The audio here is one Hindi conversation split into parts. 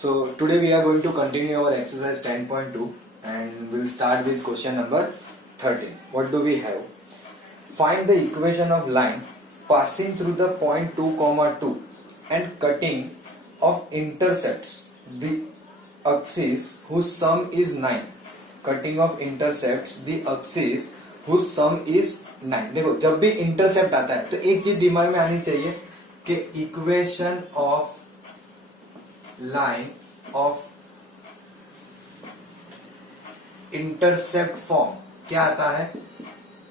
So today we are going to continue our exercise 10.2 and we'll start with question number 13. What do we have? Find the equation of line passing through the point 2, 2 and cutting of intercepts the axis whose sum is 9. Cutting of intercepts the axis whose sum is 9. देखो जब भी इंटरसेप्ट आता है तो एक चीज दिमाग में आनी चाहिए कि equation of line of intercept form क्या आता है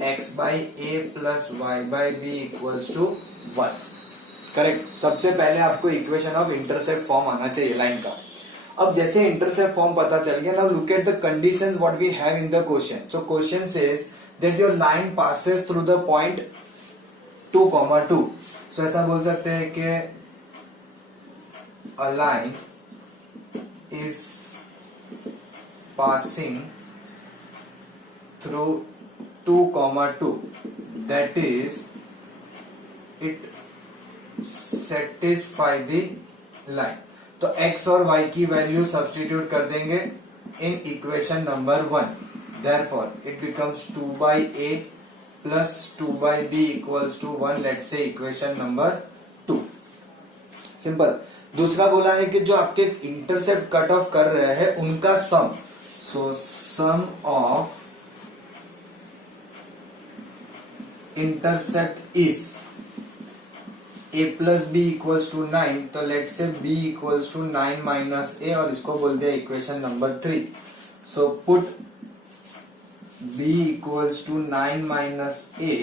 x by a plus y by b equals to 1. Correct. सबसे पहले आपको इक्वेशन ऑफ इंटरसेप्ट फॉर्म आना चाहिए लाइन का. अब जैसे इंटरसेप्ट फॉर्म पता चल गया, now look at the conditions what we have in the question. So question says that your line passes through the point 2, 2. So ऐसा बोल सकते हैं कि a line is passing through 2, 2. That is, it satisfy the line. तो x और y की वैल्यू सब्स्टिट्यूट कर देंगे इन equation number 1. Therefore, it becomes 2 by a plus 2 by b equals to 1. Let's say equation number 2. Simple. दूसरा बोला है कि जो आपके इंटरसेप्ट कट ऑफ कर रहे हैं उनका sum. So sum of intercept is a plus B equals to 9. तो let's say b equals to 9 minus a और इसको बोल दिया equation number 3. So put b equals to 9 minus a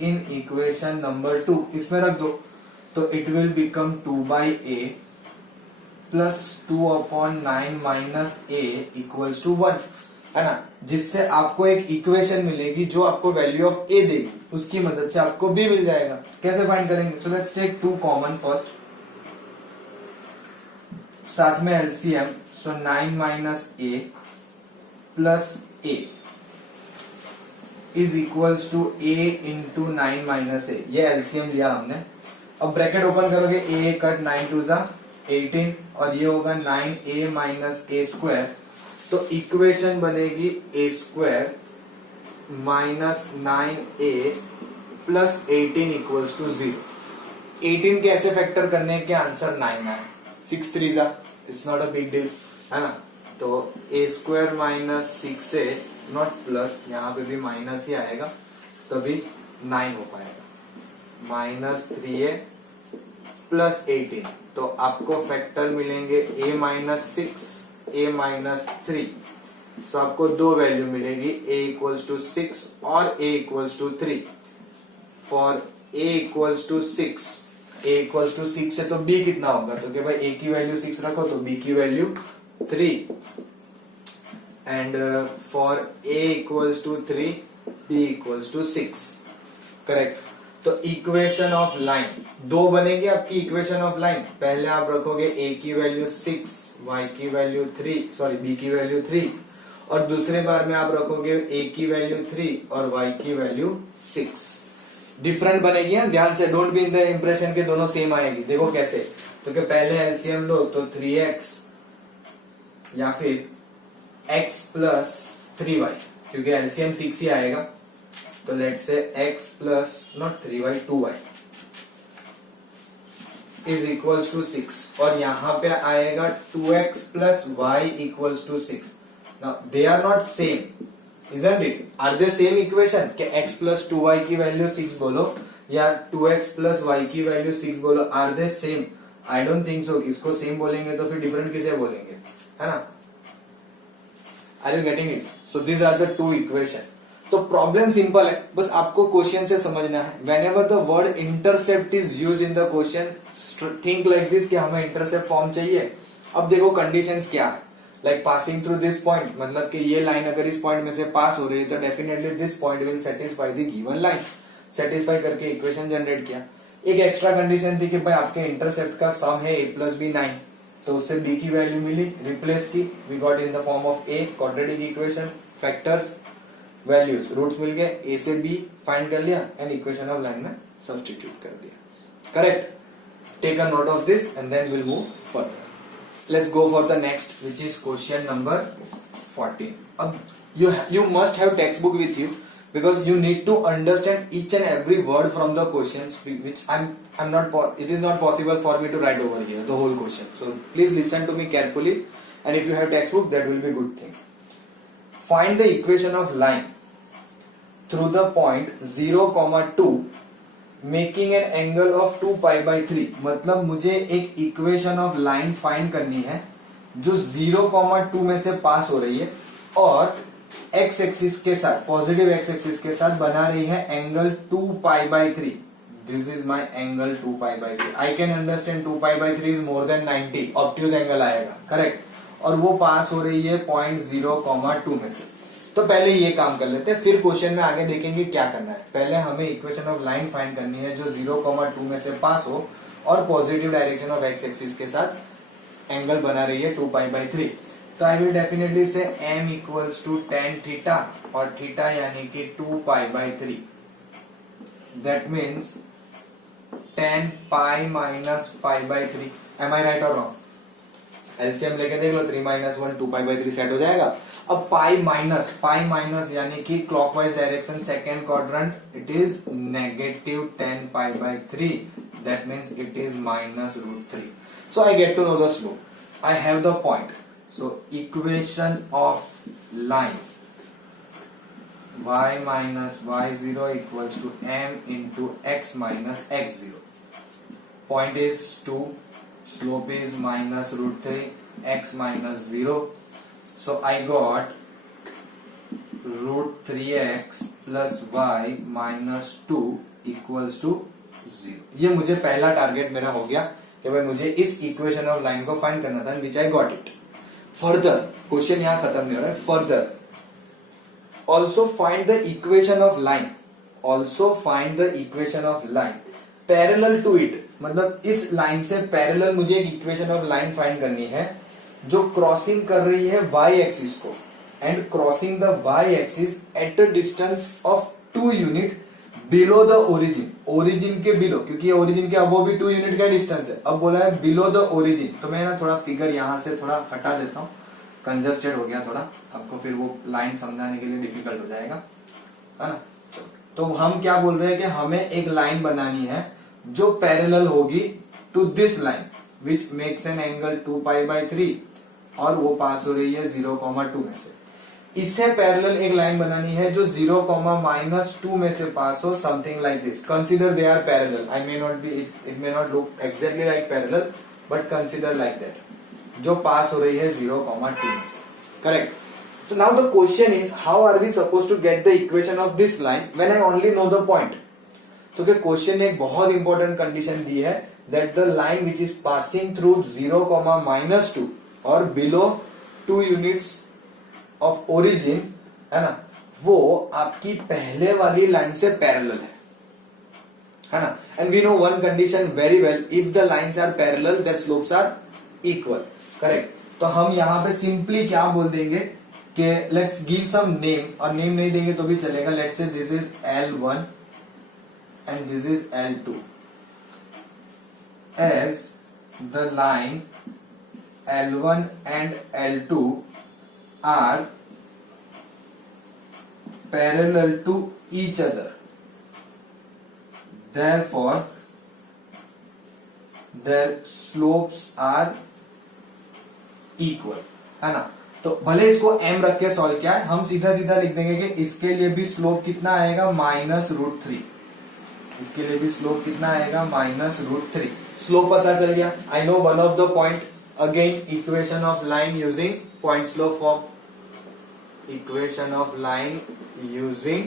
in equation number 2. इसमें रख दो तो it will become 2 by a plus 2 upon 9 minus a equals to 1, है ना. जिससे आपको एक इक्वेशन मिलेगी जो आपको वैल्यू ऑफ a देगी. उसकी मदद से आपको b मिल जाएगा. कैसे फाइंड करेंगे? So let's take 2 common first, साथ में LCM. So 9 minus a plus a is equals to a into 9 minus a. ये एलसीएम लिया हमने. अब ब्रैकेट ओपन करोगे, a कट 9 टू जा 18 और ये होगा 9a माइनस a स्क्वायर. तो इक्वेशन बनेगी a square minus 9a plus 18 equals to 0. 18 कैसे फैक्टर करने के आंसर 9 आए. 6 3 जा, it's not a big deal, है ना. तो a square minus 6a not plus, यहाँ पे भी माइनस ही आएगा तभी 9 हो पाएगा. Minus 3a plus 18. तो आपको फैक्टर मिलेंगे a माइनस 6, a माइनस 3. सो आपको दो वैल्यू मिलेगी, a इक्वल्स टू 6 और a equals to 3. For a equals to 6, a equals to 6 है तो b कितना होगा? तो कि भाई a की वैल्यू 6 रखो तो b की value 3. And for a equals to 3, b equals to 6. Correct. तो इक्वेशन ऑफ लाइन दो बनेगी आपकी. इक्वेशन ऑफ लाइन पहले आप रखोगे a की वैल्यू 6, y की वैल्यू 3, सॉरी b की वैल्यू 3 और दूसरे बार में आप रखोगे a की वैल्यू 3 और y की वैल्यू 6. डिफरेंट बनेगी. ध्यान से, don't be in the impression के दोनों सेम आएगी. देखो कैसे. तो कि पहले एलसीएम लो तो 3x या फिर x प्लस 3y, क्योंकि एलसीएम 6 ही आएगा. तो let's say x plus not 3y 2y is equals to 6 और यहाँ पे आएगा 2x plus y equals to 6. Now they are not same, isn't it? Are they same equation कि x प्लस 2y की वैल्यू 6 बोलो या 2x प्लस y की वैल्यू 6 बोलो? Are they same? I don't think so. इसको सेम बोलेंगे तो फिर डिफरेंट किसे बोलेंगे, है ना. Are you getting it? So these are the two equation. तो प्रॉब्लम सिंपल है, बस आपको क्वेश्चन से समझना है. Whenever the word intercept is used in the question, think like this कि हमें इंटरसेप्ट फॉर्म चाहिए. अब देखो कंडीशंस क्या है. Like passing through this point, मतलब कि ये लाइन अगर इस पॉइंट में से पास हो रही है तो definitely this point will satisfy the given line. Satisfy करके इक्वेशन जनरेट किया. एक एक्स्ट्रा कंडीशन थी कि भाई आपके इंटरसेप्ट का सम है a प्लस बी 9. तो उससे b की वैल्यू मिली, रिप्लेस की, we got in the form of a. Quadratic equation, factors, values, roots मिल गए, a से b फाइंड कर लिया एंड इक्वेशन ऑफ लाइन में सब्स्टिट्यूट कर दिया. Correct. Take a note of this and then will move further. let's go for the next, which is question number 14. अब you must have textbook with you because you need to understand each and every word from the questions, which I'm not. It is not possible for me to write over here the whole question. So please listen to me carefully, and if you have textbook, that will be a good thing. Find the equation of line through the point 0,2 making an angle of 2 pi by 3. मतलब मुझे एक इक्वेशन ऑफ लाइन फाइंड करनी है जो 0,2 में से पास हो रही है और एक्स एक्सिस के साथ, पॉजिटिव एक्स एक्सिस के साथ बना रही है angle 2 pi by 3. This is my angle 2 pi by 3. I can understand 2 pi by 3 is more than 90, obtuse angle आएगा, करेक्ट. और वो पास हो रही है पॉइंट 0,2 में से. तो पहले ये काम कर लेते हैं, फिर क्वेश्चन में आगे देखेंगे क्या करना है. पहले हमें इक्वेशन ऑफ लाइन फाइंड करनी है जो 0,2 में से पास हो और positive direction of x axis के साथ एंगल बना रही है 2 पाई बाई 3. तो I will definitely say m equals to tan theta, और थीटा यानी कि 2 pi by 3. That means tan pi minus pi by 3. Am I right और रॉन्ग? एलसीएम लेके देख लो, 3 माइनस 1 2 पाई बाई 3 सेट हो जाएगा. अब पाई माइनस यानी कि clockwise direction second quadrant, it is negative 10 pi by 3. That means it is minus √3. So I get to know the slope. I have the point. So equation of line y minus y0 equals to m into x minus x0. Point is 2, slope is minus √3, x minus 0. So I got √3x plus y minus 2 equals to 0. ये मुझे पहला टारगेट मेरा हो गया कि भाई मुझे इस इक्वेशन ऑफ लाइन को फाइंड करना था, which I got it. Further question यहां खत्म नहीं हो रहा है. Further also find the equation of line. Also find the equation of line parallel to it. मतलब इस लाइन से पैरेलल मुझे एक इक्वेशन ऑफ लाइन फाइंड करनी है जो क्रॉसिंग कर रही है y एक्सिस को and crossing the y axis at a distance of 2 unit below the origin. Origin के बिलो, क्योंकि ओरिजिन के अबो भी 2 यूनिट का डिस्टेंस है. अब बोला है बिलो द ओरिजिन, तो मैं ना थोड़ा फिगर यहां से थोड़ा हटा देता हूं, कंजस्टेड हो गया थोड़ा, आपको फिर वो लाइन समझाने के लिए डिफिकल्ट हो जाएगा, है ना. तो हम क्या बोल रहे हैं कि हमें एक लाइन बनानी है जो पैरेलल होगी to this line which makes an angle 2 pi by 3 और वो पास हो रही है 0,2 में से. इससे पैरेलल एक लाइन बनानी है जो 0,-2 में से पास हो, something like this. Consider they are parallel. I may not be, it may not look exactly like parallel, but consider like that, जो पास हो रही है 0,2 में से, correct. So now the question is, how are we supposed to get the equation of this line when I only know the point? तो क्या क्वेश्चन ने एक बहुत इंपॉर्टेंट कंडीशन दी है that the line which is passing through 0,-2 और below 2 units of origin, है ना, वो आपकी पहले वाली लाइन से पैरेलल है ना. And we know one condition very well, if the lines are parallel their slopes are equal, correct. तो हम यहाँ पे सिंपली क्या बोल देंगे कि लेट्स गिव सम नेम, और नेम नहीं देंगे तो भी चलेगा. Let's say this is L1 and this is L2 as the line L1 and L2 are parallel to each other, therefore their slopes are equal, है ना. तो भले इसको m रख के सॉल्व किया है, हम सीधा सीधा लिख देंगे कि इसके लिए भी स्लोप कितना आएगा -√3. इसके लिए भी स्लोप कितना आएगा -√3. स्लोप पता चल गया. I know one of the point. Again equation of line using point slope form. Equation of line using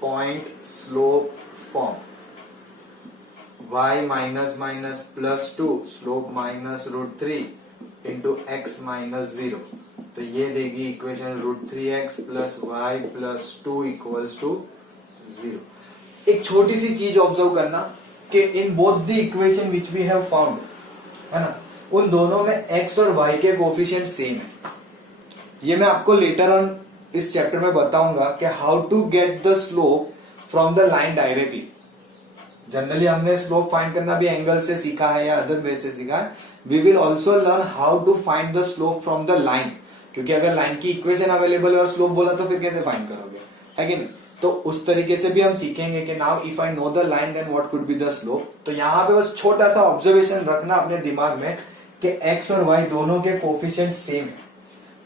point slope form. y minus minus plus 2 slope -√3 into x minus 0. तो ये देगी equation √3x plus y plus 2 equals to 0. एक छोटी सी चीज ऑब्जर्व करना कि in both the equation which we have found, है ना, उन दोनों में x और y के कोफिशिएंट सेम है. ये मैं आपको लेटर ऑन इस चैप्टर में बताऊंगा कि how to get the slope from the line directly. Generally हमने स्लोप फाइंड करना भी एंगल से सीखा है या अदर वे से सीखा है. We will also learn how to find the slope from the line, क्योंकि अगर लाइन की इक्वेशन अवेलेबल है और स्लोप बोला तो फिर कैसे फाइंड करोगे, है कि नहीं. तो उस तरीके से भी हम सीखेंगे कि now if I know the line then what could be the slope. तो यहाँ पे बस छोटा सा ऑब्जर्वेशन रखना अपने दिमाग में कि x और y दोनों के कोफिशिएंट सेम है.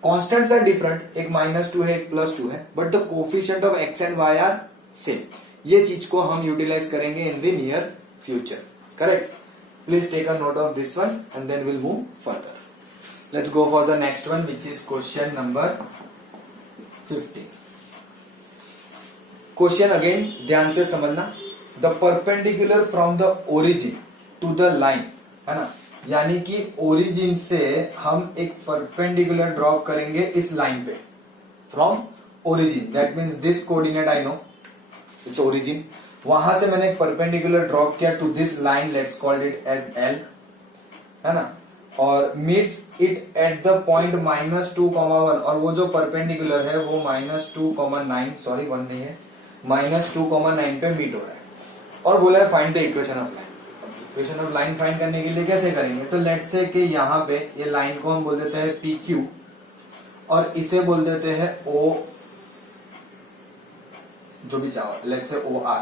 कॉन्स्टेंट्स आर डिफरेंट, एक -2 है एक +2 है, but the coefficient of x and y are same. ये चीज को हम यूटिलाइज करेंगे in the near future. Correct. Please take a note of this one and then will move further. Let's go for the next one which is question number 15. Question again ध्यान से समझना. The perpendicular from the origin to the line, है ना, यानी कि ओरिजिन से हम एक परपेंडिकुलर ड्रॉप करेंगे इस लाइन पे. From origin that means this coordinate I know it's origin. वहां से मैंने एक परपेंडिकुलर ड्रॉप किया to this line, let's call it as L, है ना, और meets it at the point -2,1. और वो जो परपेंडिकुलर है वो -2,9 सॉरी 1 नहीं है, -2,9 पे मीट हो रहा है. और बोला है find the equation of line. Equation of line find करने के लिए कैसे करेंगे, तो लेट्स से कि यहाँ पे ये लाइन को हम बोल देते हैं PQ और इसे बोल देते हैं O, जो भी चाहो, let's say OR.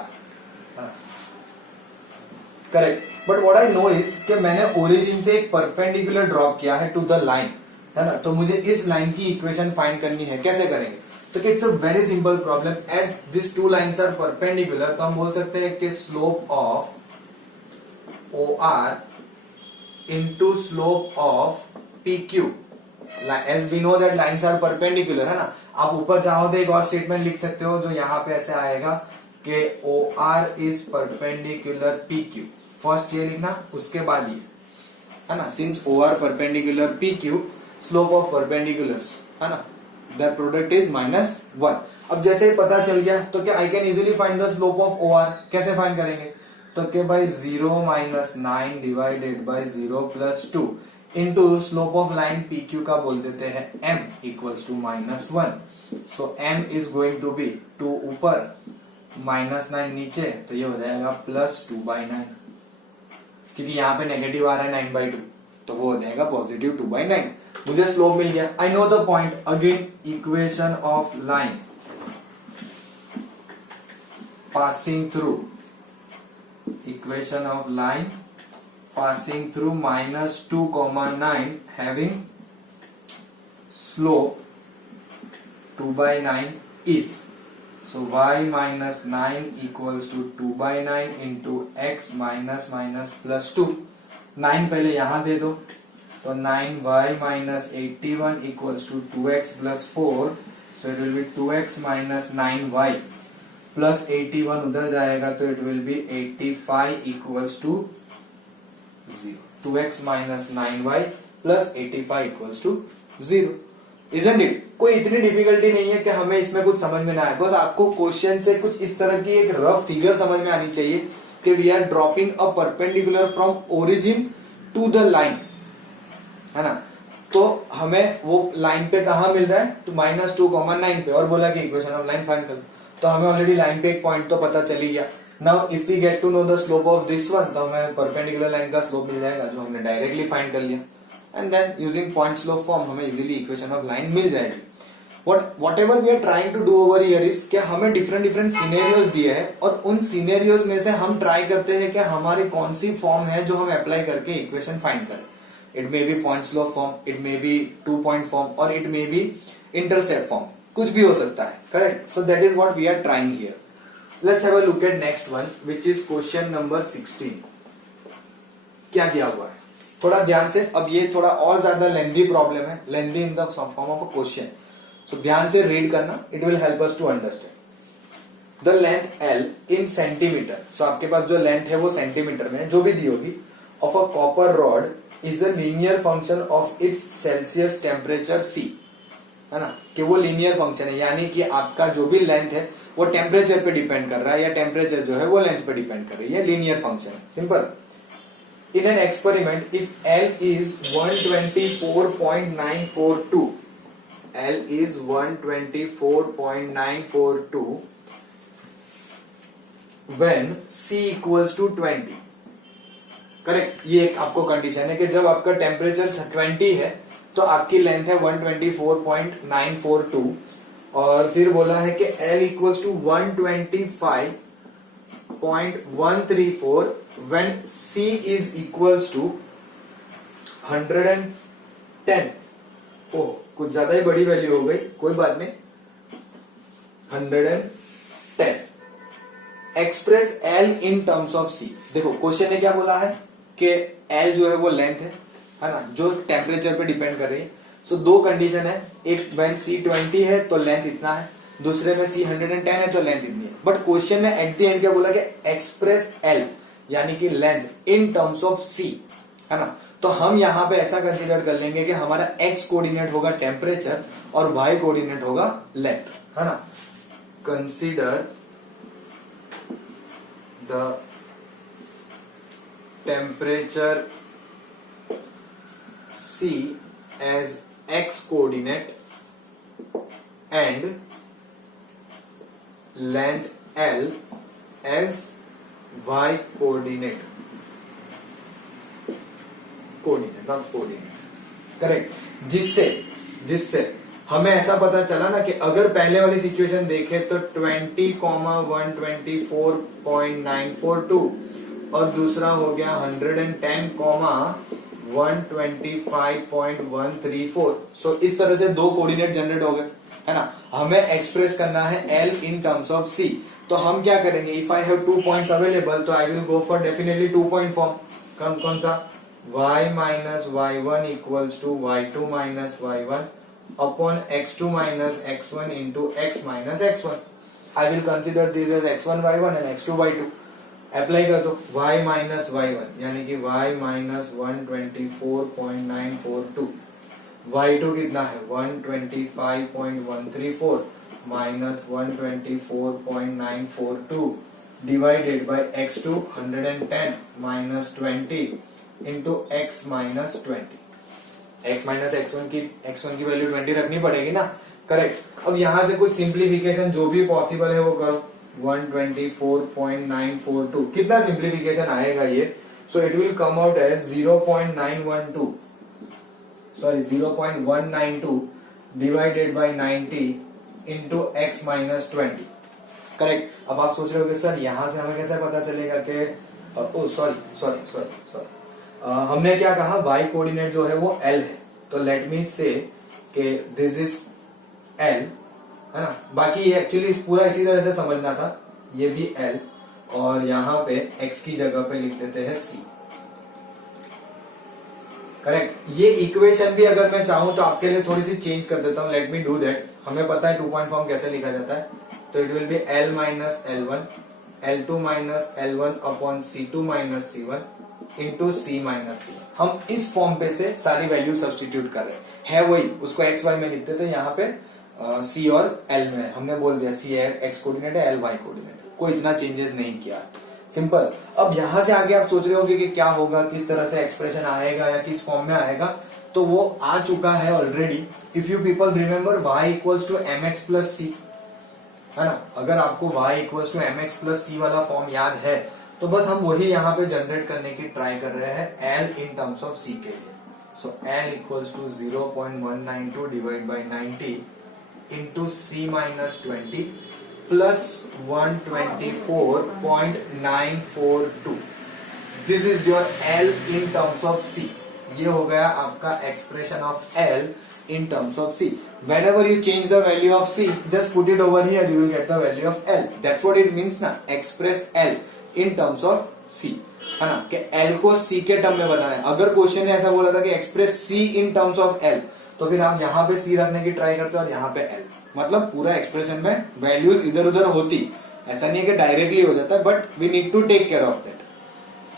Correct. But what I know is कि मैंने ओरिजिन से एक परपेंडिकुलर ड्रॉप किया है टू द लाइन, है ना, तो मुझे इस लाइन की इक्वेशन फाइंड करनी है. कैसे करेंगे, तो it's a very simple problem. As this two lines are perpendicular तो हम बोल सकते हैं कि slope of OR into slope of PQ. As we know that lines are perpendicular, है ना. आप ऊपर चाहो तो एक और स्टेटमेंट लिख सकते हो जो यहाँ पे ऐसे आएगा कि OR is perpendicular PQ. First ये लिखना, उसके बाद ये, है ना, since OR perpendicular PQ, slope of perpendiculars, है ना, द प्रोडक्ट इज -1. अब जैसे ही पता चल गया तो क्या I can easily find the slope of OR. कैसे फाइंड करेंगे, तो क्या भाई 0 - 9 divided by 0 + 2 into slope of line PQ का बोल देते हैं m equals to -1. So m is going to be 2 ऊपर -9 नीचे, तो ये हो जाएगा +2/9, क्योंकि यहाँ पे नेगेटिव आ रहा है 9/2, तो वो हो जाएगा पॉजिटिव 2/9. मुझे स्लोप मिल गया. I know the point. Again equation of line passing through, equation of line passing through -2,9 having slope 2/9 is, so y -9 equals to 2/9 into x -+2. 9 पहले यहां दे दो, तो 9y - 81 equals to 2x + 4, so it will be 2x - 9y plus 81 उधर जाएगा तो it will be 85 equals to 0. 2x - 9y plus 85 equals to 0. Isn't it. कोई इतनी डिफिकल्टी नहीं है कि हमें इसमें कुछ समझ में ना आए. बस आपको क्वेश्चन से कुछ इस तरह की एक रफ फिगर समझ में आनी चाहिए कि we are dropping a perpendicular from origin to the line, है ना. तो हमें वो लाइन पे कहा मिल रहा है, तो -2,9 पे, और बोला कि इक्वेशन ऑफ लाइन फाइंड कर. तो हमें ऑलरेडी लाइन पे एक पॉइंट तो पता चल ही गया. Now if we get to know the slope of this one, तो हमें परपेंडिकुलर लाइन का स्लोप मिल जाएगा जो हमने डायरेक्टली फाइंड कर लिया. And then using point slope form हमें इजीली इक्वेशन ऑफ लाइन मिल जाएगी. Whatever we are trying to do over here is कि हमें डिफरेंट सिनेरियोज दिए हैं और उन सिनेरियोज में से हम ट्राई करते हैं कि हमारी कौन सी फॉर्म है जो हम अप्लाई करके इक्वेशन फाइंड करें. It may be point slope form, it may be 2 point form, और it may be intercept form. कुछ भी हो सकता है. Correct. So that is what we are trying here. Let's have a look at next one which is question number 16. क्या दिया हुआ है थोड़ा ध्यान से. अब ये थोड़ा और ज्यादा लेंथी प्रॉब्लम है, lengthy in the form of a question. So ध्यान से रीड करना, it will help us to understand. The length L in centimetre, so आपके पास जो लेंथ है वो सेंटीमीटर में जो भी दी होगी, of a copper rod is a linear function of its Celsius temperature C, है ना, कि वो लीनियर फंक्शन है, यानी कि आपका जो भी लेंथ है वो टेम्परेचर पे डिपेंड कर रहा है या टेम्परेचर जो है वो लेंथ पे डिपेंड कर रही है. लीनियर फंक्शन है, simple. In an experiment if L is 124.942, L is 124.942, when C equals to 20। Correct, ये एक आपको कंडीशन है कि जब आपका टेम्परेचर 20 है तो आपकी लेंथ है 124.942, और फिर बोला है कि L equals to 125.134 when C is equals to 110। Oh, कुछ ज्यादा ही बड़ी वैल्यू हो गई, कोई बात नहीं, 110। Express L in terms of C। देखो क्वेश्चन ने क्या बोला है कि L जो है वो लेंथ है ना, जो टेम्परेचर पे डिपेंड कर रही है। सो दो कंडीशन है, एक व्हेन C 20 है तो लेंथ इतना है, दूसरे में C 110 है तो लेंथ इतनी है। बट क्वेश्चन ने एट द एंड क्या बोला कि एक्सप्रेस L यानी कि length in terms of C, है ना। तो हम यहां पे ऐसा कंसीडर कर लेंगे कि हमारा x कोऑर्डिनेट होगा टेम्परेचर और y कोऑर्डिनेट होगा लेंथ, है ना। Consider the temperature C as x coordinate and length L as y coordinate, not coordinate, correct. जिससे हमें ऐसा पता चला ना कि अगर पहले वाली सिचुएशन देखे तो 20,124.942 और दूसरा हो गया 110,125.134। सो इस तरह से दो कोऑर्डिनेट जनरेट हो गए, है ना। हमें एक्सप्रेस करना है L in terms of C। तो हम क्या करेंगे, if I have 2 points available तो I will go for definitely 2 point form. कौन सा, y minus y1 equals to y2 minus y1 upon x2 minus x1 into x minus x1। I will consider this as x1 y1 and x2 y2। Apply कर दो, y माइनस y1 यानी कि y माइनस 124.942, y2 कितना है 125.134 minus 124.942 divided by x2 110 minus 20 into x minus 20। x minus x1 की वैल्यू 20 रखनी पड़ेगी ना, करेक्ट। अब यहां से कुछ सिंप्लीफिकेशन जो भी पॉसिबल है वो करो। 124.942 कितना सिंप्लीफिकेशन आएगा ये, so it will come out as 0.192 divided by 90 into x minus 20, correct. अब आप सोच रहे हो कि सर यहां से हमें कैसे पता चलेगा कि सॉरी हमने क्या कहा, y कोऑर्डिनेट जो है वो L है, तो लेट मी से कि दिस इज L, है ना। बाकी ये एक्चुअली पूरा इसी तरह से समझना था, ये भी L और यहाँ पे x की जगह पे लिख देते हैं C, करेक्ट। ये इक्वेशन भी अगर मैं चाहूं तो आपके लिए थोड़ी सी चेंज कर देता हूं, लेट मी डू दैट। हमें पता है 2 पॉइंट फॉर्म कैसे लिखा जाता है, तो it will B L minus L1 L2 minus L1 upon C2 minus C1 into C minus C। हम इस फॉर्म पे से सारी वैल्यू सब्सटीट्यूट कर रहे हैं, वही उसको x y में लिखते थे, यहाँ पे C और L में हमने बोल दिया C x कोऑर्डिनेट है, L y कोऑर्डिनेट, कोई इतना चेंजेस नहीं किया, सिंपल। अब यहां से आगे आप सोच रहे होंगे कि क्या होगा, किस तरह से एक्सप्रेशन आएगा या किस फॉर्म में आएगा, तो वो आ चुका है already. If you people remember y equals to mx plus c, है ना। अगर आपको y equals to mx plus c वाला फॉर्म याद है तो बस हम वही यहाँ पे जनरेट करने की ट्राई कर रहे हैं L in terms of C के लिए। So L equals to 0.192 divide by 90 into C minus 20 plus 124.942। This is your L in terms of C। ये हो गया आपका expression of L in terms of C. Whenever you change the value of C, just put it over here, you will get the value of L. That's what it means ना, express L in terms of C, है ना, कि L को C के टर्म में बताना है। अगर क्वेश्चन ने ऐसा बोला था कि express C in terms of L, तो फिर आप यहाँ पे C रखने की ट्राई करते हो और यहाँ पे L, मतलब पूरा एक्सप्रेशन में वैल्यूज इधर उधर होती, ऐसा नहीं है कि डायरेक्टली हो जाता है, but we need to take care of that.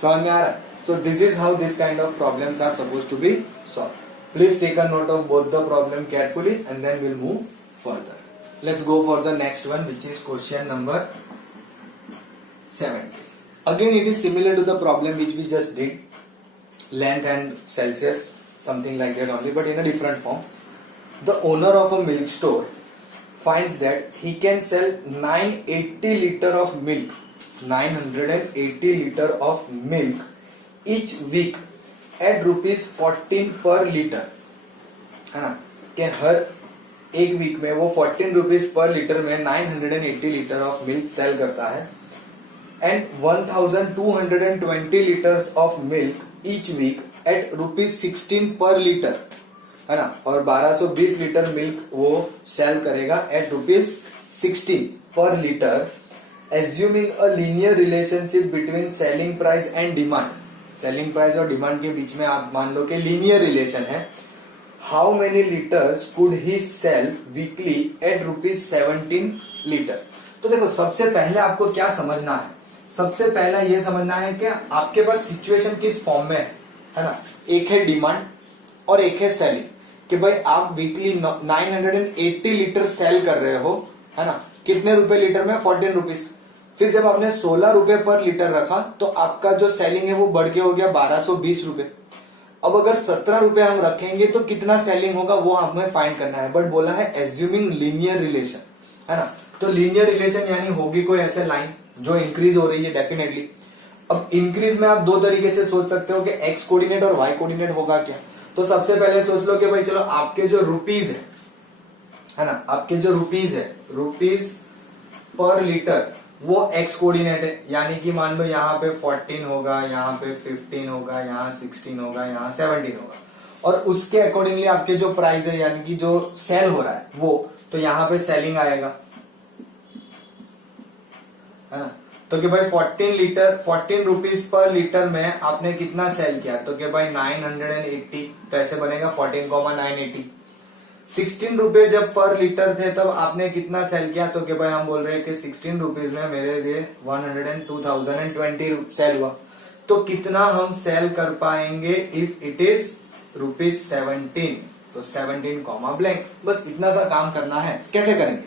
समझ में आ रहा है? So this is how this kind of problems are supposed to be solved. Please take a note of both the problem carefully and then we'll move further. Let's go for the next one, which is question number 70. Again, it is similar to the problem which we just did, length and Celsius, something like that only, but in a different form. The owner of a milk store finds that he can sell 980 liter of milk 980 litre of milk each week at ₹14 per litre, है ना, कि हर एक वीक में वो 14 रुपीज पर लीटर में 980 लीटर ऑफ मिल्क सेल करता है, and 1220 litres of milk each week at ₹16 per litre, है ना, और 1220 लीटर मिल्क वो सेल करेगा at ₹16 per litre, assuming a linear relationship between selling price and demand. Selling price और डिमांड के बीच में आप मान लो कि लीनियर रिलेशन है। How many litres could he sell weekly at ₹17 litre. तो देखो, सबसे पहले आपको क्या समझना है, सबसे पहला ये समझना है कि आपके पास सिचुएशन किस फॉर्म में है ना। एक है डिमांड और एक है सेलिंग, कि भाई आप वीकली 980 लीटर सेल कर रहे हो, है ना, कितने रुपए लीटर में, 14 रुपीज। फिर जब आपने 16 रुपए पर लीटर रखा तो आपका जो सेलिंग है वो बढ़ के हो गया 1220 रुपए। अब अगर 17 रुपए हम रखेंगे तो कितना सेलिंग होगा वो हमें फाइंड करना है, बट बोला है एज्यूमिंग लीनियर रिलेशन, है ना। तो लीनियर रिलेशन यानी होगी कोई ऐसे लाइन जो इंक्रीज हो रही है डेफिनेटली। अब इंक्रीज में आप दो तरीके से सोच सकते हो कि एक्स कोऑर्डिनेट और वाई कोऑर्डिनेट होगा क्या। तो सबसे पहले सोच लो कि भाई चलो आपके जो रुपीज है ना, आपके जो रुपीज है, रुपीज पर लीटर वो एक्स कोऑर्डिनेट है, यानी कि मान लो यहाँ पे 14 होगा, यहाँ पे 15 होगा, यहाँ 16 होगा, यहाँ 17 होगा, और उसके अकॉर्डिंगली आपके जो प्राइस है यानी कि जो सेल हो रहा है वो, तो यहाँ पे सेलिंग आएगा, है ना। तो कि भाई 14 रुपीज पर लीटर में आपने कितना सेल किया, तो कि भाई 980, तो ऐसे बनेगा 14,980। 16 रुपए जब पर लीटर थे तब आपने कितना सेल किया, तो कि भाई हम बोल रहे हैं कि 16 रुपीज में मेरे लिए 102,020 सेल हुआ। तो कितना हम सेल कर पाएंगे इफ इट इज ₹17, तो 17 कॉमा ब्लैंक। बस इतना सा काम करना है। कैसे करेंगे,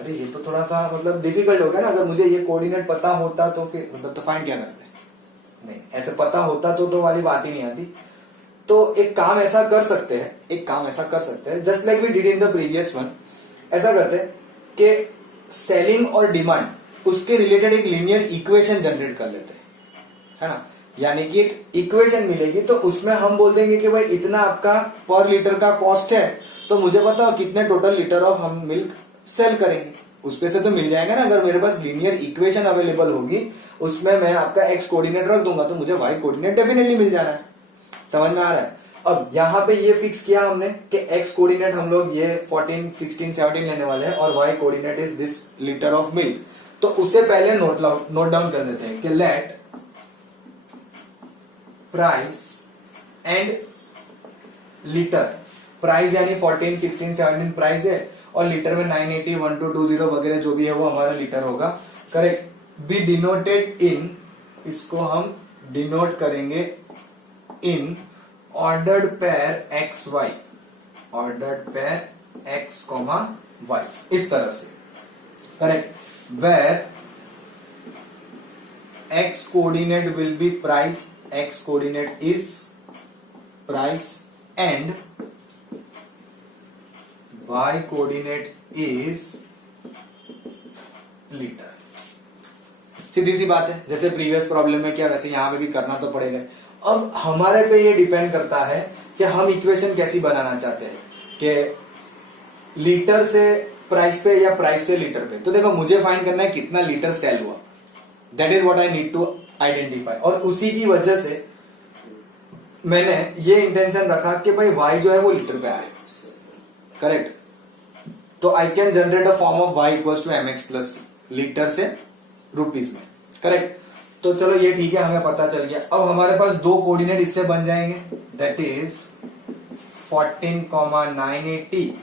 अरे ये तो थोड़ा सा मतलब डिफिकल्ट हो गया ना। अगर मुझे ये कोऑर्डिनेट पता होता तो फिर मतलब तो फाइंड क्या करते, नहीं ऐसे पता होता तो वाली बात ही नहीं आती। तो एक काम ऐसा कर सकते हैं, just like we did in the previous one. ऐसा करते हैं कि सेलिंग और डिमांड उसके रिलेटेड एक लीनियर इक्वेशन जनरेट कर लेते हैं, है ना। यानी कि एक इक्वेशन मिलेगी तो उसमें हम बोल देंगे कि भाई इतना आपका पर लीटर का कॉस्ट है, तो मुझे पता हो कितने टोटल लीटर ऑफ हम मिल्क सेल करेंगे, उस पे से तो मिल जाएगा ना। अगर मेरे पास लीनियर इक्वेशन अवेलेबल होगी उसमें मैं आपका एक्स कोऑर्डिनेट रख दूंगा तो मुझे वाई कोऑर्डिनेट डेफिनेटली मिल जाना है। समझ में आ रहा है। अब यहाँ पे ये फिक्स किया हमने कि एक्स कोऑर्डिनेट हम लोग ये 14, 16, 17 लेने वाले हैं और y coordinate is this litre of milk. तो उससे पहले नोट डाउन कर देते हैं कि let price and litre, price यानी 14, 16, 17 प्राइस है और लीटर में 980, 1220 वगैरह जो भी है वो हमारा लीटर होगा, करेक्ट। बी डिनोटेड इन, इसको हम डिनोट करेंगे in ordered pair x y, ordered pair x comma y, इस तरह से, correct. Where x coordinate will be price, x coordinate is price and y coordinate is litre. सीधी सी बात है, जैसे प्रीवियस प्रॉब्लम में किया वैसे यहां पे भी करना तो पड़ेगा। अब हमारे पे ये डिपेंड करता है कि हम इक्वेशन कैसी बनाना चाहते हैं, कि लीटर से प्राइस पे या प्राइस से लीटर पे। तो देखो मुझे फाइंड करना है कितना लीटर सेल हुआ, that is what I need to identify. और उसी की वजह से मैंने ये इंटेंशन रखा कि भाई y जो है वो लीटर पे आए, करेक्ट। तो I can generate a form of y equals to mx plus litre से रुपीज में, करेक्ट। तो चलो ये ठीक है, हमें पता चल गया। अब हमारे पास दो कोऑर्डिनेट इससे बन जाएंगे, दैट इज 14,980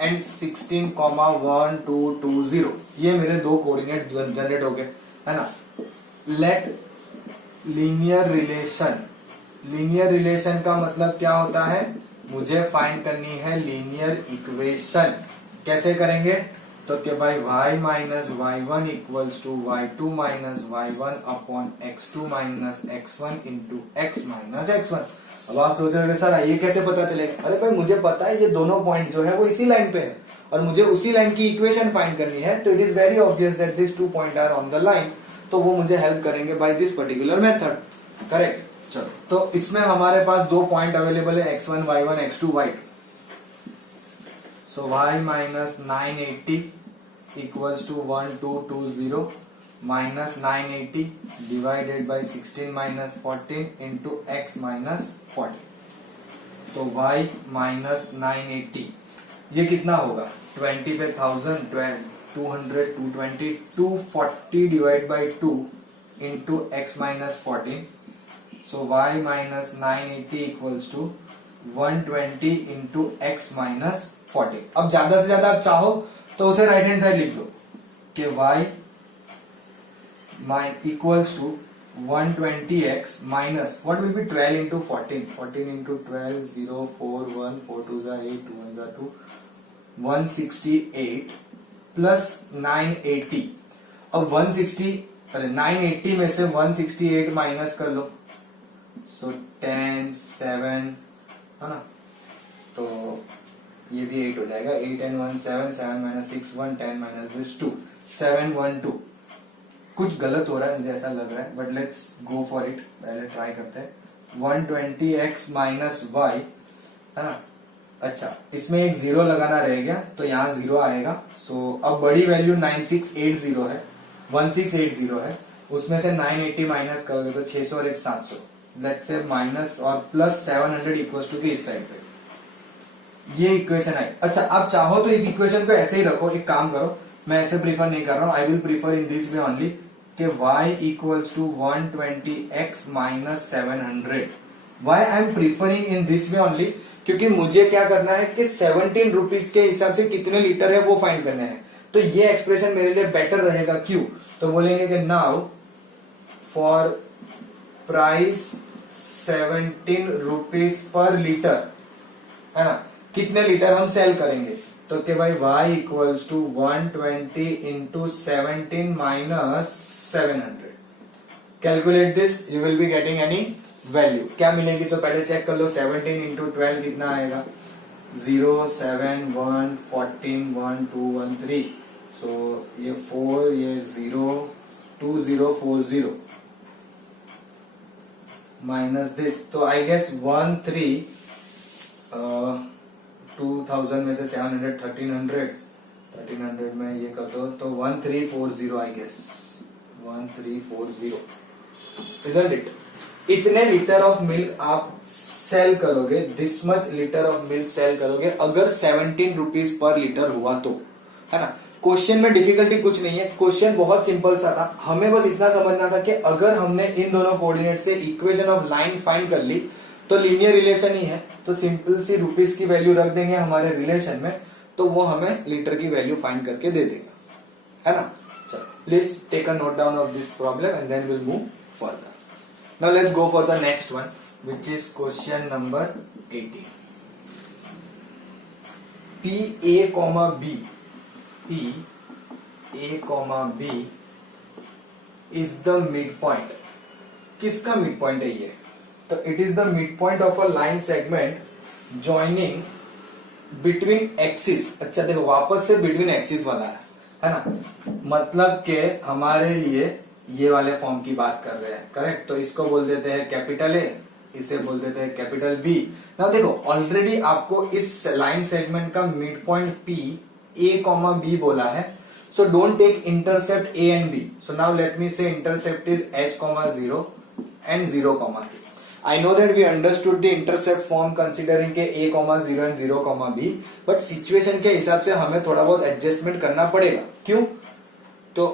एंड 16,1220। ये मेरे दो कोऑर्डिनेट जनरेट हो गए, है ना। Let linear relation, linear relation का मतलब क्या होता है, मुझे फाइंड करनी है लीनियर इक्वेशन। कैसे करेंगे, तो कि भाई y minus y1 equals to y2 minus y1 upon x2 minus x1 into x minus x1। अब आप सोच रहे हो सर ये कैसे पता चलेगा, अरे भाई मुझे पता है ये दोनों पॉइंट जो है वो इसी लाइन पे है और मुझे उसी लाइन की इक्वेशन फाइंड करनी है। तो it is very obvious that this 2 point are on the line. तो वो मुझे हेल्प करेंगे by this particular method. Correct. चलो, तो इसमें हमारे पास दो पॉइंट अवेलेबल है, x1 y1 x2 y2। So y minus 980 equals to 1220 minus 980 divided by 16 minus 14 into x minus 40। तो y माइनस 980 ये कितना होगा, 20 पे 1000, 200, 220, 240 divide by 2 into x minus 14। So y minus 980 equals to 120 into x minus 40। अब ज्यादा से ज्यादा आप चाहो तो उसे राइट हैंड साइड लिख लो कि y equals to 120x minus what will be 12 into 14, 14 into 12, 0, 4, 1, 4 2 are 8, 2 1 are 2, 168 plus 980। अब 980 में से 168 माइनस कर लो, सो 10, 7 है ना, तो ये भी 8 हो जाएगा, 8 and 1 7, 7 minus 6 1, 10 minus this 2, 7 1 2। कुछ गलत हो रहा है मुझे ऐसा लग रहा है, but let's go for it, पहले ट्राई करते हैं। 120x माइनस वाई है ना। अच्छा, इसमें एक जीरो लगाना रह गया तो यहाँ जीरो आएगा। सो अब बड़ी वैल्यू 9680 है, 1680 है, उसमें से 980 माइनस करोगे तो 600 और एक 700, लेट्स से माइनस और प्लस 700 इक्वल्स टू इस साइड पे। ये इक्वेशन आई। अच्छा, आप चाहो तो इस इक्वेशन को ऐसे ही रखो, एक काम करो, मैं ऐसे प्रीफर नहीं कर रहा हूं, I will prefer in this way only कि y equals to 120x minus 700। Why I am preferring in this way only, क्योंकि मुझे क्या करना है कि 17 रुपीज के हिसाब से कितने लीटर है वो फाइंड करने हैं। तो ये एक्सप्रेशन मेरे लिए बेटर रहेगा। क्यों? तो बोलेंगे कि now for price 17 rupees per litre, है ना, कितने लीटर हम सेल करेंगे, तो कि भाई y equals to 120 into 17 minus 700। Calculate this, you will be getting any value. क्या मिलेगी तो पहले चेक कर लो, 17 इंटू 12 कितना आएगा, 0 7 1 14 1 2 1 3, सो ये 4, ये 0 2 0 4 0 माइनस दिस, तो आई गेस 1 3 2000 में से 700 1300 में ये कर दो तो 1340 आई गेस, 1340 इजंट इट। इतने लीटर ऑफ मिल्क आप सेल करोगे, this much litre of milk sell करोगे अगर 17 रुपीज पर लीटर हुआ तो, है ना। क्वेश्चन में डिफिकल्टी कुछ नहीं है, क्वेश्चन बहुत सिंपल सा था, हमें बस इतना समझना था कि अगर हमने इन दोनों कोऑर्डिनेट से इक्वेशन ऑफ लाइन फाइंड कर ली तो लीनियर रिलेशन ही है, तो सिंपल सी रुपीज की वैल्यू रख देंगे हमारे रिलेशन में, तो वो हमें लीटर की वैल्यू फाइंड करके दे देगा, है ना। चलो, please take a note down of this problem and then will move further. Now let's go for the next one which is question number 18। P A comma B, P A comma B is the midpoint। किसका मिड पॉइंट है ये? तो it is the mid point of a line segment joining between axis. अच्छा देखो, वापस से बिटवीन एक्सिस वाला है ना, मतलब के हमारे लिए ये वाले फॉर्म की बात कर रहे हैं, करेक्ट। तो इसको बोल देते हैं कैपिटल ए, इसे बोल देते हैं कैपिटल बी। ना देखो, ऑलरेडी आपको इस लाइन सेगमेंट का mid point P a comma b बोला है, so don't take intercept a and b. So now let me say intercept is h, 0 and 0, k। I know that we understood the intercept form considering के a, 0 and 0, b, but situation के हिसाब से हमें थोड़ा बहुत एडजस्टमेंट करना पड़ेगा। क्यों? तो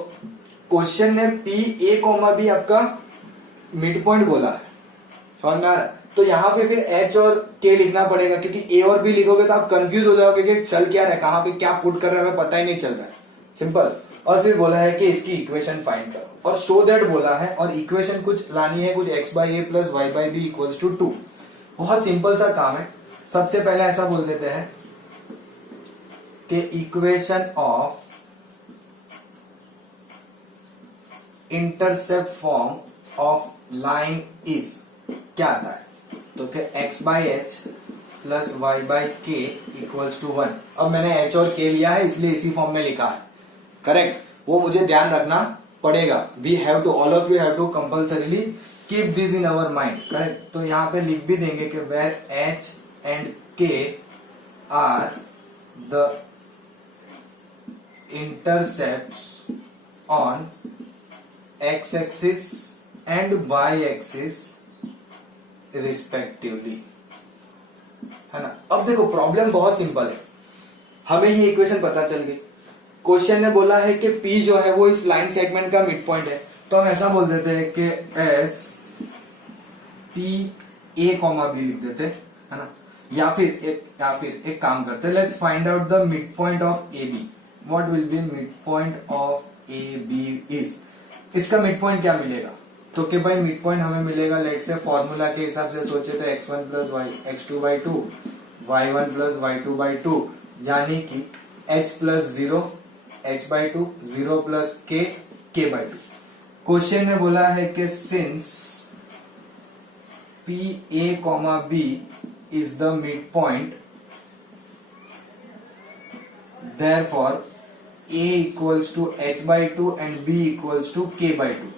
क्वेश्चन ने p a, b आपका मिड पॉइंट बोला है, समझ में आ रहा है? तो यहाँ पे फिर h और k लिखना पड़ेगा, क्योंकि a और b लिखोगे तो आप कंफ्यूज हो जाओगे कि चल क्या रहा है, कहाँ पे क्या पुट कर रहा है, हमें पता ही नहीं चल रहा है। सिंपल। और फिर बोला है कि इसकी इक्वेशन फाइंड करो, और शो दैट बोला है, और इक्वेशन कुछ लानी है, कुछ x by a plus y by b equals to 2। बहुत सिंपल सा काम है। सबसे पहले ऐसा बोल देते हैं कि equation of intercept form of line is क्या आता है, तो कि x by h plus y by k equals to 1। अब मैंने h और k लिया है इसलिए इसी फॉर्म में लिखा है, करेक्ट। वो मुझे ध्यान रखना पड़ेगा, we have to, all of you have to compulsorily keep this in our mind, correct. तो यहाँ पे लिख भी देंगे कि where h and k are the intercepts on x axis and y axis respectively, है ना। अब देखो प्रॉब्लम बहुत सिंपल है, हमें ही इक्वेशन पता चल गई। क्वेश्चन ने बोला है कि P जो है वो इस लाइन सेगमेंट का मिड पॉइंट है, तो हम ऐसा बोल देते हैं कि as P a comma b लिख देते हैं, है ना। या फिर एक काम करते हैं, let's find out the mid point of A B. What will be mid point of A B is, इसका मिड पॉइंट क्या मिलेगा, तो कि भाई मिड पॉइंट हमें मिलेगा, लेट से फॉर्मूला के हिसाब से सोचे तो x1 plus Y x2/2 y1 plus y2/2 यानी कि h plus 0 h/2 0 plus k/2। Question ने बोला है कि since P a comma b is the mid point, therefore a equals to h/2 and b equals to k/2।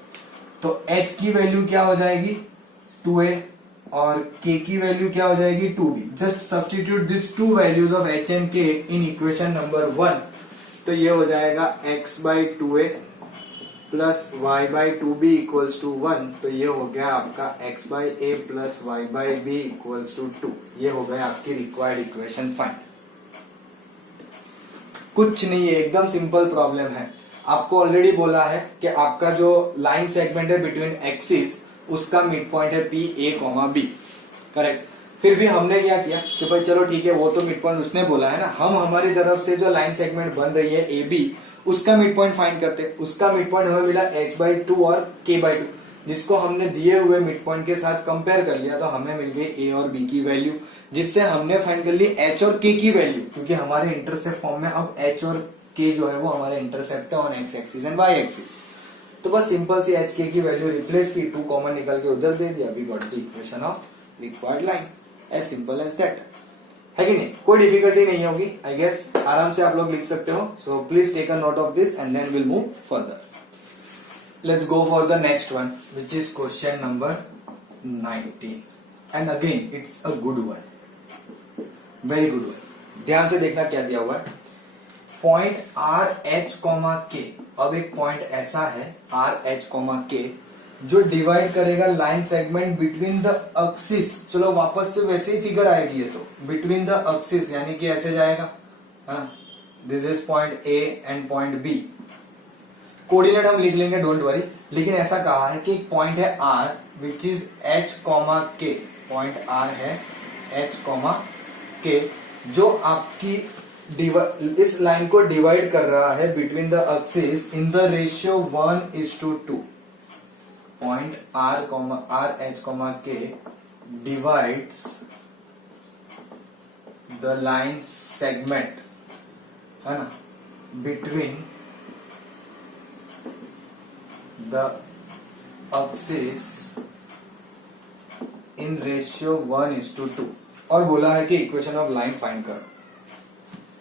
तो h की वैल्यू क्या हो जाएगी 2a और k की वैल्यू क्या हो जाएगी 2b। Just substitute this to values of h and k in equation number 1, तो ये हो जाएगा x/2a plus y/2b equals to 1, तो ये हो गया आपका x/a plus y/b equals to 2। ये हो गया आपकी रिक्वायर्ड इक्वेशन फाइंड। कुछ नहीं है, एकदम सिंपल प्रॉब्लम है। आपको ऑलरेडी बोला है कि आपका जो लाइन सेगमेंट है बिटवीन एक्सिस, उसका मिड पॉइंट है P a comma b, correct. फिर भी हमने क्या किया कि भाई चलो ठीक है, वो तो मिड पॉइंट उसने बोला है ना, हम हमारी तरफ से जो लाइन सेगमेंट बन रही है ए बी, उसका मिड पॉइंट फाइंड करते हैं। उसका मिड पॉइंट हमें मिला h/2 और k/2, जिसको हमने दिए हुए मिड पॉइंट के साथ कंपेयर कर लिया, तो हमें मिल गई ए और बी की वैल्यू, जिससे हमने फाइंड कर ली h और k की वैल्यू, क्योंकि हमारे इंटरसेप्ट फॉर्म में अब h और k जो है वो हमारे इंटरसेप्ट है on x axis and y axis. तो बस सिंपल सी h k की वैल्यू रिप्लेस की, 2 कॉमन निकल के उधर दे दिया, we got the equation of required line, as simple as that, है कि नहीं। कोई डिफिकल्टी नहीं होगी, आई गेस आराम से आप लोग लिख सकते हो। So please take a note of this and then will move further. Let's go for the next one, which is question number 19, and again it's a good one, very good one। ध्यान से देखना क्या दिया हुआ है, पॉइंट आर एच कॉमा के। अब एक पॉइंट ऐसा है आर एच कॉमा के जो डिवाइड करेगा line segment between the axis. चलो वापस से वैसे ही फिगर आएगी ये, तो बिटवीन द एक्सिस यानी कि ऐसे जाएगा, this is point A and point B. Coordinate हम लिख लेंगे, डोंट वरी, लेकिन ऐसा कहा है कि एक पॉइंट है R which is H comma K, point R है H कॉमा K, जो आपकी इस लाइन को डिवाइड कर रहा है between the axis in the ratio 1:2। Point R H comma K divides the line segment, है ना, between the axis in ratio 1:2, और बोला है कि इक्वेशन ऑफ लाइन फाइंड कर,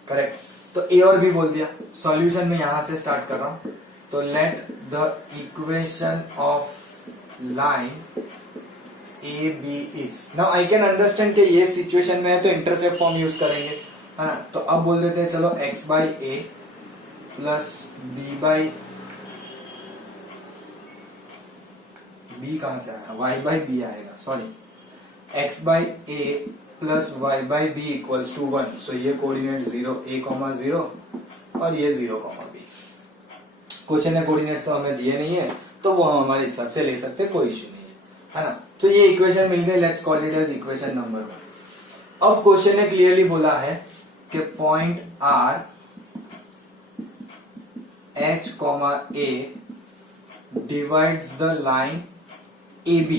करेक्ट। तो ए और बी बोल दिया, सॉल्यूशन में यहां से स्टार्ट कर रहा हूं। तो let the equation of line A B is, now I can understand कि ये सिचुएशन में है तो इंटरसेप्ट फॉर्म यूज करेंगे, है ना। तो अब बोल देते हैं चलो x/a प्लस b कहां से आया, y/b आएगा, sorry, x/a plus y/b equals to 1। So ये कोऑर्डिनेट 0 a, 0 और ये 0, b। क्वेश्चन ने कोऑर्डिनेट्स तो हमें दिए नहीं है, तो वो हम हमारे हिसाब से ले सकते, कोई इश्यू नहीं है ना। तो ये इक्वेशन मिल गई, let's call it as equation number 1। अब क्वेश्चन ने क्लियरली बोला है कि point R H comma A divides the line AB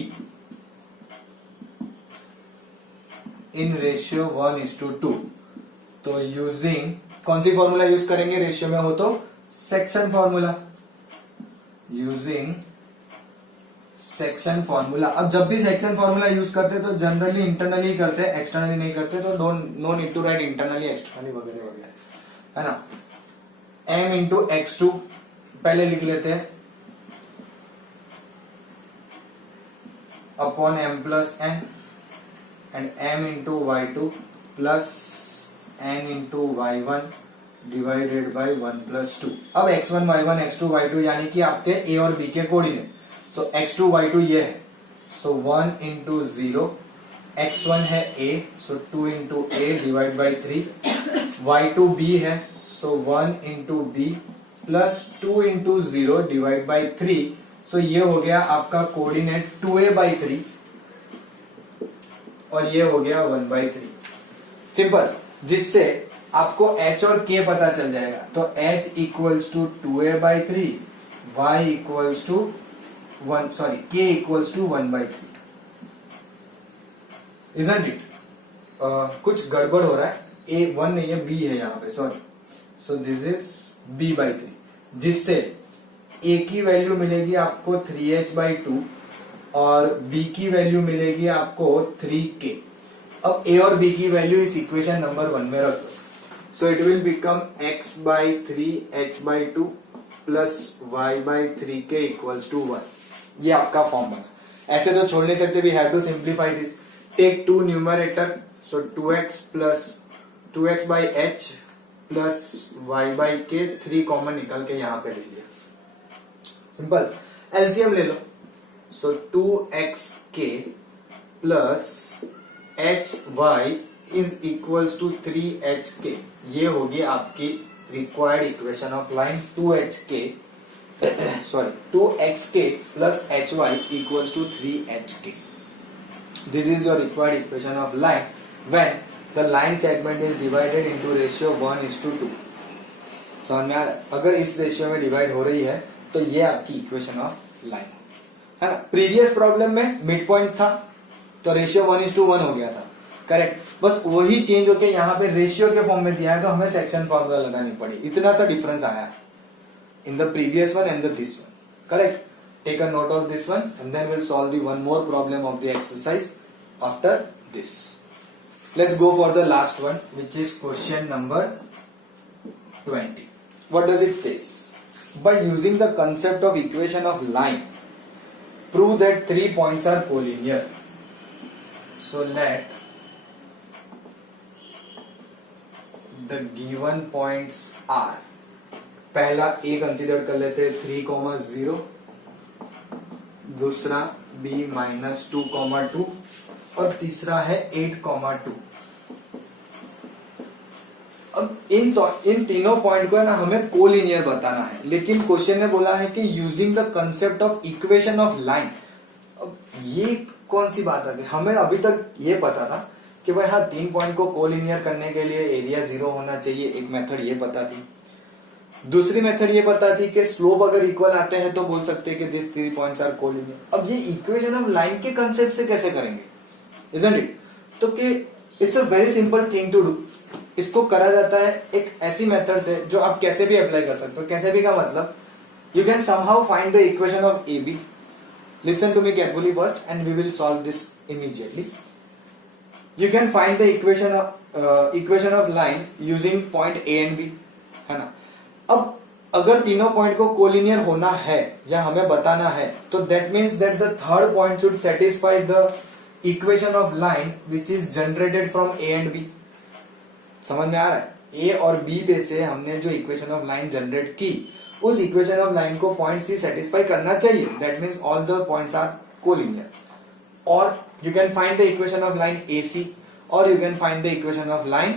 in ratio 1:2। तो यूजिंग कौन सी फॉर्मूला यूज करेंगे, रेशियो में हो तो section formula, using section formula. अब जब भी सेक्शन फॉर्मूला यूज करते तो जनरली इंटरनली करते, एक्सटर्नली नहीं करते, तो no need to write internally externally वगैरह वगैरह, है ना। m इंटू x2 पहले लिख लेते हैं, upon m plus n and m into y2 plus n into y1 divided by 1 plus 2। अब x1 y1 x2 y2 यानी कि आपके a और b के कोऑर्डिनेट। सो x2 y2 ये है, सो 1 इंटू 0, x1 है a, so 2 into a divide by 3, y2 b है, सो 1 into b plus 2 into 0 divide by 3। सो ये हो गया आपका कोऑर्डिनेट 2a बाई 3 और ये हो गया 1 बाई 3। सिंपल, जिससे आपको h और k पता चल जाएगा। तो h equals to 2a by 3, y equals to 1, sorry k equals to 1 by 3। Isn't it? कुछ गड़बड़ हो रहा है, a 1 नहीं है, b है यहाँ पे, sorry. So this is b by 3, जिससे a की वैल्यू मिलेगी आपको 3h बाई 2 और b की वैल्यू मिलेगी आपको 3k। अब a और b की वैल्यू इस इक्वेशन नंबर 1 में रख दो। So it will become x by 3 h by 2 plus y by 3k equals to 1। ये आपका फॉर्म बना। ऐसे तो छोड़ नहीं सकते, we have to simplify this। Take 2 numerator, so 2x plus 2x by h plus y by k, 3 common निकल के यहाँ पे ले लिया। सिंपल, एलसीएम ले लो। So 2xk plus hy is equals to 3hk। ये होगी आपकी required equation of line 2hk, sorry 2xk plus hy equals to 3hk। This is your required equation of line when the line segment is divided into ratio 1:2। समझ में आ रहा है? अगर इस रेशियो में डिवाइड हो रही है तो ये आपकी इक्वेशन ऑफ लाइन है ना। प्रीवियस प्रॉब्लम में मिड पॉइंट था तो रेशियो 1:1 हो गया था, करेक्ट। बस वही चेंज होके यहाँ पे रेशियो के फॉर्म में दिया है तो हमें सेक्शन फॉर्मूला लगानी पड़ी, इतना सा डिफरेंस आया in the previous one and the this one, correct. Take a note of this one and then will solve the one more problem of the exercise after this. Let's go for the last one which is question number 20। What does it says? By using the concept of equation of line prove that 3 points are collinear. So let the given points are, पहला a कंसिडर कर लेते हैं 3,0, दूसरा b -2,2 और तीसरा है 8,2। अब इन तीनों पॉइंट को है ना हमें कोलिनियर बताना है, लेकिन क्वेश्चन ने बोला है कि using the concept of equation of line. अब ये कौन सी बात आ गई? हमें अभी तक ये पता था कि भाई हाँ 3 पॉइंट को कोलिनियर करने के लिए एरिया 0 होना चाहिए, एक मेथड ये पता थी। दूसरी मेथड ये पता थी कि स्लोप अगर इक्वल आते हैं तो बोल सकते हैं कि दिस 3 पॉइंट्स आर कोलिनियर। अब ये इक्वेशन ऑफ लाइन के कंसेप्ट से कैसे करेंगे, इजंट इट? तो कि it's a very simple thing to do. इसको करा जाता है एक ऐसी मेथड से जो आप कैसे भी अप्लाई कर सकते हो। कैसे भी का मतलब, you can somehow find the equation of A B. Listen to me carefully first and we will solve this immediately. You can find the equation of line using point A and B, है ना। अब अगर तीनों पॉइंट को कोलिनियर होना है या हमें बताना है तो that means that the third point should satisfy the equation of line which is generated from A and B। समझ में आ रहा है? A और B पे से हमने जो इक्वेशन ऑफ लाइन जनरेट की, उस इक्वेशन ऑफ लाइन को पॉइंट C सेटिस्फाई करना चाहिए। That means all the points are collinear। Or you can find the equation of line AC or you can find the equation of line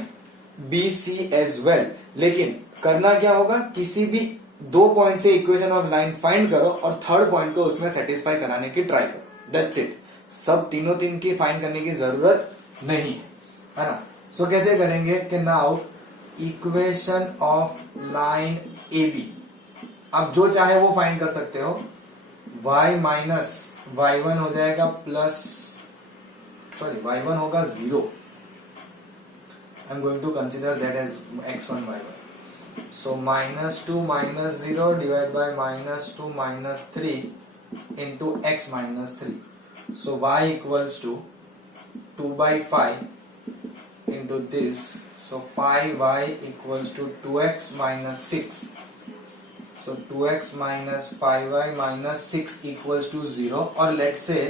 BC as well। लेकिन करना क्या होगा, किसी भी 2 पॉइंट से इक्वेशन ऑफ लाइन फाइंड करो और थर्ड पॉइंट को उसमें सेटिस्फाई कराने की ट्राई करो। That's it. सब तीन की फाइंड करने की जरूरत नहीं है ना। सो कैसे करेंगे कि now equation of line AB, आप जो चाहे वो फाइंड कर सकते हो। y माइनस y1 हो जाएगा प्लस, सॉरी y1 होगा 0। I am going to consider that as x1 y1। So -2 - 0 divide by -2 - 3 into x -3। So y equals to 2/5 into this. So 5y equals to 2x - 6। So 2x minus 5y minus 6 equals to 0। और let's say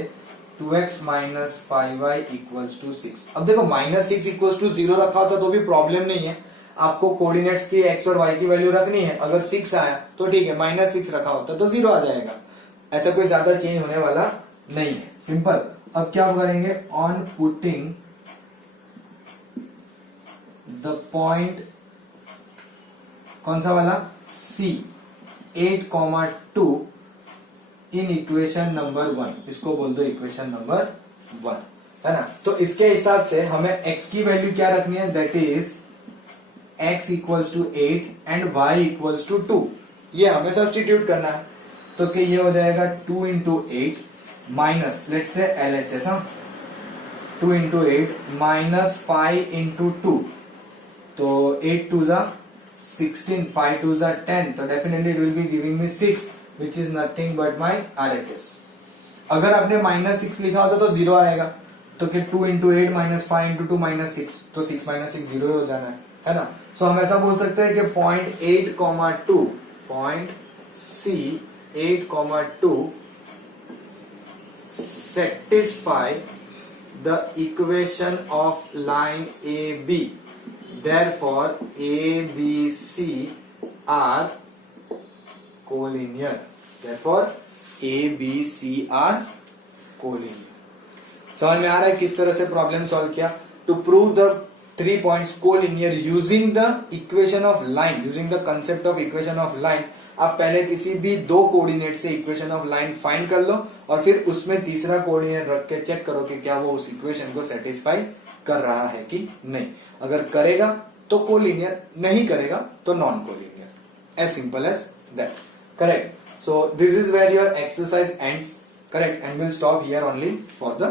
2x minus 5y equals to 6। अब देखो -6 इक्वल्स टू 0 रखा होता तो भी प्रॉब्लम नहीं है, आपको कोऑर्डिनेट्स की x और y की वैल्यू रखनी है। अगर 6 आया तो ठीक है, -6 रखा होता तो 0 आ जाएगा, ऐसा कोई ज्यादा चेंज होने वाला नहीं है, सिंपल। अब क्या करेंगे, ऑन पुटिंग द पॉइंट कौन सा वाला, C 8,2 इन इक्वेशन नंबर 1, इसको बोल दो इक्वेशन नंबर 1, है ना। तो इसके हिसाब से हमें x की वैल्यू क्या रखनी है, that is x equals to 8 and y equals to 2, ये हमें सब्स्टिट्यूट करना है। तो कि ये हो जाएगा 2 इंटू 8 माइनस लेट से LHS, 2 इंटू 8 माइनस 5 इंटू 2, तो 8 2 जा 16, 5 2 जा 10, तो definitely it will be giving me 6 which is nothing but my RHS। अगर आपने -6 लिखा होता तो 0 आएगा, तो कि 2 इंटू 8 माइनस 5 इंटू 2 माइनस 6, तो 6 माइनस 6 0 हो जाना है ना। सो हम ऐसा बोल सकते हैं कि point 8,2 point C 8,2 satisfy the equation of line AB, therefore ABC are collinear, therefore ABC are collinear। समझ में आ रहा है किस तरह से प्रॉब्लम सॉल्व किया। To prove the 3 points collinear using the equation of line, using the concept of equation of line, आप पहले किसी भी 2 कोऑर्डिनेट से इक्वेशन ऑफ लाइन फाइंड कर लो और फिर उसमें तीसरा कोऑर्डिनेट रख के चेक करो कि क्या वो उस इक्वेशन को सेटिस्फाई कर रहा है कि नहीं। अगर करेगा तो कोलिनियर, नहीं करेगा तो non collinear, as simple as that. Correct. So this is where your exercise ends. Correct. And we'll stop here only for the